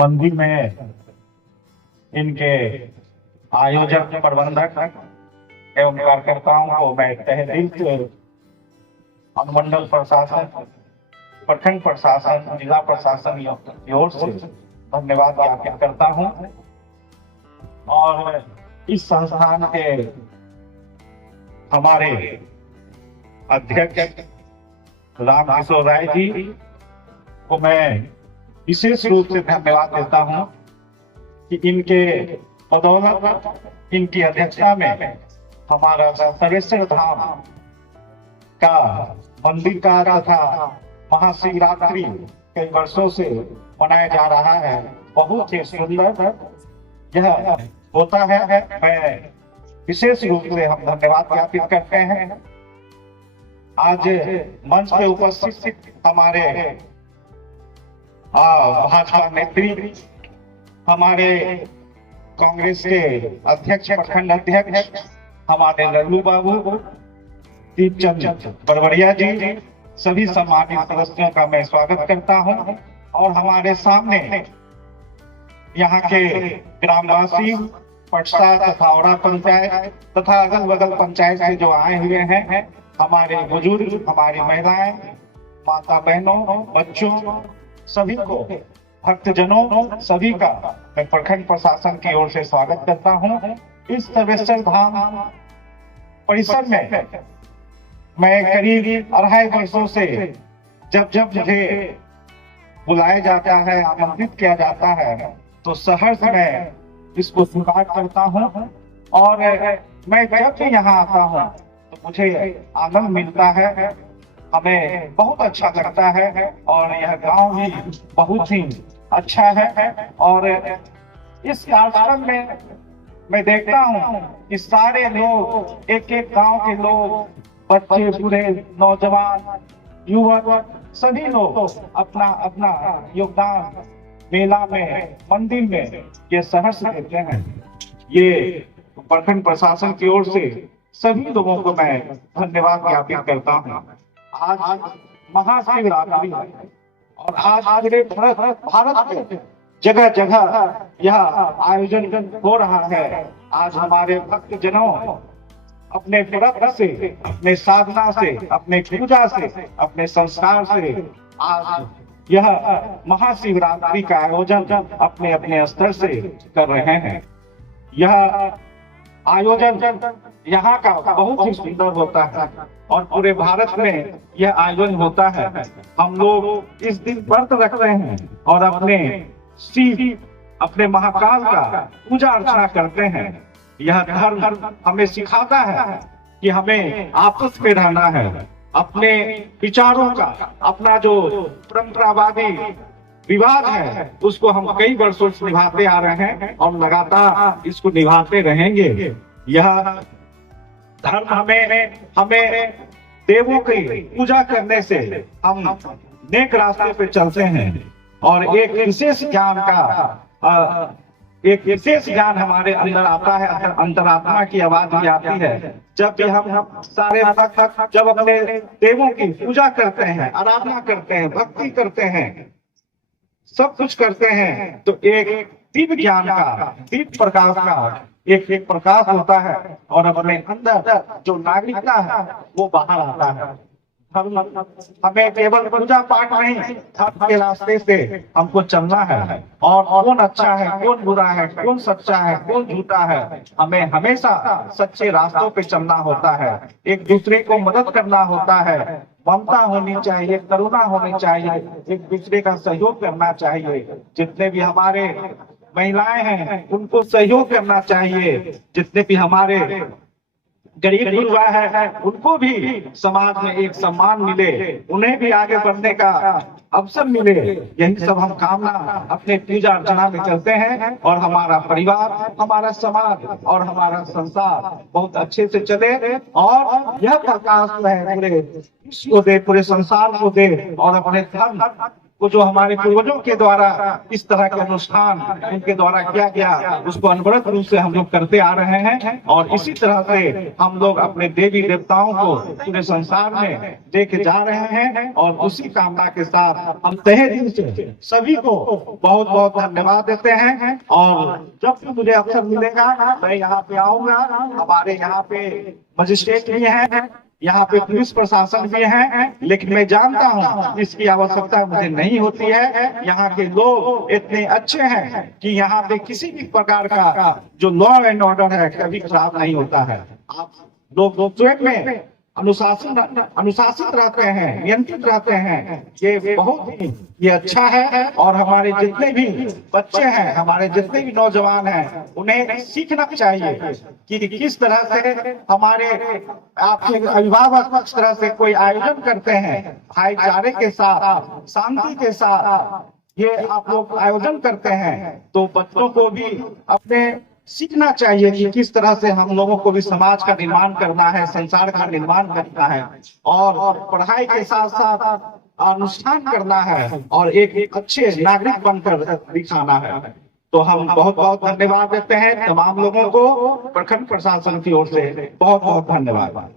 मंदिर में इनके आयोजक, प्रबंधक एवं कार्यकर्ताओं को मैं तहे दिल से अनुमंडल प्रशासन, प्रखंड प्रशासन, जिला प्रशासन की ओर से धन्यवाद ज्ञापित करता हूं। और इस संस्थान के हमारे अध्यक्ष रामकिशोर राय जी को मैं विशेष रूप से धन्यवाद देता हूं कि इनके बदौलत, इनकी अध्यक्षता में हमारा सरेश्वर धाम का मंदिर का तथा महाशिवरात्रि कई वर्षों से मनाया जा रहा है। बहुत ही सुंदर यह होता है। मैं विशेष रूप से हम धन्यवाद ज्ञापित करते हैं। आज मंच पे उपस्थित हमारे भाजपा नेत्री, हमारे कांग्रेस के अध्यक्ष, प्रखंड अध्यक्ष हमारे लल्लू बाबू, दीपचंद बरवड़िया जी, सभी सम्मानित सदस्यों का मैं स्वागत करता हूं। और हमारे सामने यहाँ के ग्रामवासी, पटसा तथा औरा पंचायत तथा अगल बगल पंचायत से जो आए हुए हैं, हमारे बुजुर्ग, हमारी महिलाएं, माता बहनों, बच्चों, सभी को, भक्तजनों, सभी का मैं प्रखंड प्रशासन की ओर से स्वागत करता हूं। इस सरेश्वर धाम परिसर में मैं करीब 2.5 वर्षों से जब मुझे बुलाया जाता है, आमंत्रित किया जाता है, तो सहर्ष मैं इसको स्वीकार करता हूं। और मैं जब भी यहाँ आता हूं तो मुझे आनंद मिलता है, हमें बहुत अच्छा लगता है। और यह गांव भी बहुत ही अच्छा है। और इस कार्यक्रम में मैं देखता हूँ कि सारे लोग, एक एक गांव के लोग, बच्चे, बूढ़े, नौजवान, युवक, सभी लोग अपना अपना योगदान मेला में, मंदिर में ये सहर्ष देते हैं। ये प्रखंड प्रशासन की ओर से सभी लोगों को मैं धन्यवाद ज्ञापित करता हूँ। आज महाशिवरात्रि है और आज पूरे भारत में जगह जगह यह आयोजन हो रहा है। आज हमारे भक्तजनों अपने व्रत से, अपने साधना से, अपने पूजा से, अपने संस्कार से आज यह महाशिवरात्रि का आयोजन अपने अपने स्तर से कर रहे हैं। यह आयोजन यहाँ का बहुत ही सुंदर होता है और पूरे भारत में यह आयोजन होता है। हम लोग इस दिन व्रत रखते हैं और अपने शिव, अपने महाकाल का पूजा अर्चना करते हैं। यह धर्म हमें सिखाता है कि हमें आपस में रहना है, अपने विचारों का, अपना जो परंपरावादी विवाद है उसको हम कई वर्षों से निभाते आ रहे हैं और लगातार इसको निभाते रहेंगे। यह धर्म हमें देवों की पूजा करने से हम नेक रास्ते पे चलते हैं और एक विशेष ज्ञान हमारे अंदर आता है। अंतरात्मा की आवाज भी आती है। जब भी हम सारे भक्त जब अपने देवों की पूजा करते हैं, आराधना करते हैं, भक्ति करते हैं, सब कुछ करते हैं, तो एक दिव्य ज्ञान का, दिव्य प्रकाश का एक प्रकाश होता है और अपने अंदर जो नागरिकता है वो बाहर आता है। हमें केवल पूजा पाठ नहीं, धर्म के रास्ते से हमको चलना है। और कौन अच्छा है, कौन बुरा है, कौन सच्चा है, कौन झूठा है, हमें हमेशा सच्चे रास्तों पे चलना होता है। एक दूसरे को मदद करना होता है, ममता होनी चाहिए, करुणा होनी चाहिए, एक दूसरे का सहयोग करना चाहिए। जितने भी हमारे महिलाएं हैं उनको सहयोग करना चाहिए। जितने भी हमारे गरीब गुरबा है उनको भी समाज में एक सम्मान मिले, उन्हें भी आगे बढ़ने का अवसर मिले। यही सब हम कामना अपने पूजा अर्चना में चलते हैं और हमारा परिवार, हमारा समाज और हमारा संसार बहुत अच्छे से चले और यह प्रकाश है पूरे विश्व को दे, पूरे संसार को दे और अपने धर्म वो जो हमारे पूर्वजों के द्वारा इस तरह के अनुष्ठान उनके द्वारा किया गया, उसको अनवरत रूप से हम लोग करते आ रहे हैं। और इसी तरह से हम लोग अपने देवी देवताओं को पूरे संसार में देके जा रहे हैं। और उसी कामना के साथ हम तहे दिल से सभी को बहुत बहुत धन्यवाद देते हैं। और जब भी मुझे अवसर मिलेगा मैं यहाँ पे आऊंगा। हमारे यहाँ पे मजिस्ट्रेट भी हैं, यहाँ पे पुलिस प्रशासन भी है, लेकिन मैं जानता हूँ इसकी आवश्यकता मुझे नहीं होती है। यहाँ के लोग इतने अच्छे हैं कि यहाँ पे किसी भी प्रकार का जो लॉ एंड ऑर्डर है कभी खराब नहीं होता है। आप लोग स्वयं में अनुशासित रहते हैं, नियंत्रित रहते हैं। ये बहुत ही ये अच्छा है। और हमारे जितने भी बच्चे हैं, हमारे जितने भी नौजवान हैं, उन्हें सीखना चाहिए कि किस तरह से हमारे आपके अभिभावक किस तरह से कोई आयोजन करते हैं भाईचारे के साथ, शांति के साथ ये आप लोग आयोजन करते हैं। तो बच्चों को भी अपने सीखना चाहिए कि किस तरह से हम लोगों को भी समाज का निर्माण करना है, संसार का निर्माण करना है और पढ़ाई के साथ साथ अनुष्ठान करना है और एक अच्छे नागरिक बनकर दिखाना है। तो हम बहुत बहुत धन्यवाद देते हैं तमाम लोगों को। प्रखंड प्रशासन की ओर से बहुत बहुत धन्यवाद।